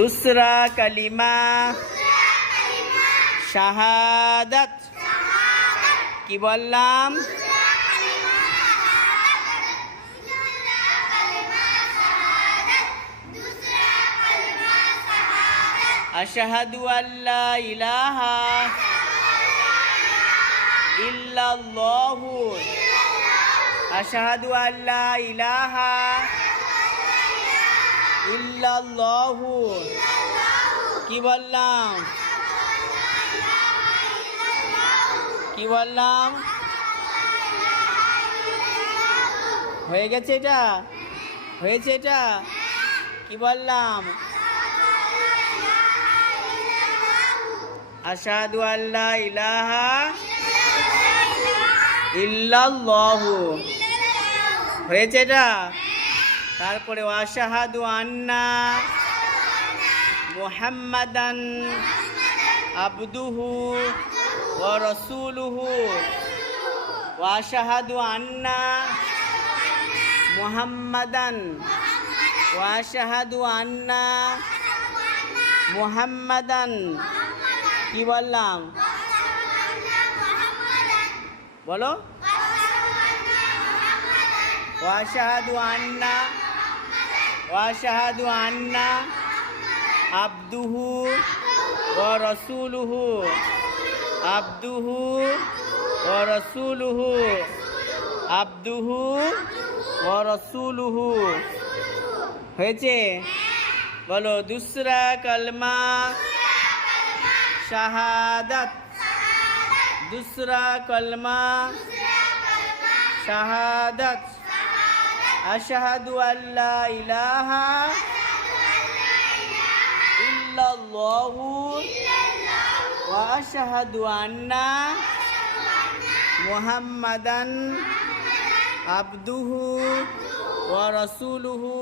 दूसरा कलिमा শাহাদাত কি বললাম? আশহাদু আল্লা ইলাহা ইল্লাল্লাহু আশহাদু আল্লা ইলাহা ইল্লাল্লাহু কি বললাম? কি বললাম? হয়ে গেছে এটা? হয়েছে এটা? কি বললাম? আশহাদু আল্লা ইলাহা ইল্লাল্লাহু হয়েছে এটা? তারপরে আশহাদু আন্না মুহাম্মাদান আবদুহু ওয়া রাসূলুহু ওয়া আশহাদু আন্না মুহাম্মাদান ওয়া আশহাদু আন্না মুহাম্মাদান কি বললাম? বলো। ওয়া আশহাদু আন্না আবদুহু ওয়া রাসূলুহু আবদুহু ওয়া রাসূলুহু আবদুহু ওয়া রাসূলুহু হয়েছে? বলো দুসরা কলমা শাহাদাত दूसरा कलमा शहादत अशहदु अल्ला इलाहा इल्लल्लाहु व अशहदु अन्ना मुहम्मदन अब्दुहु व रसूलुहु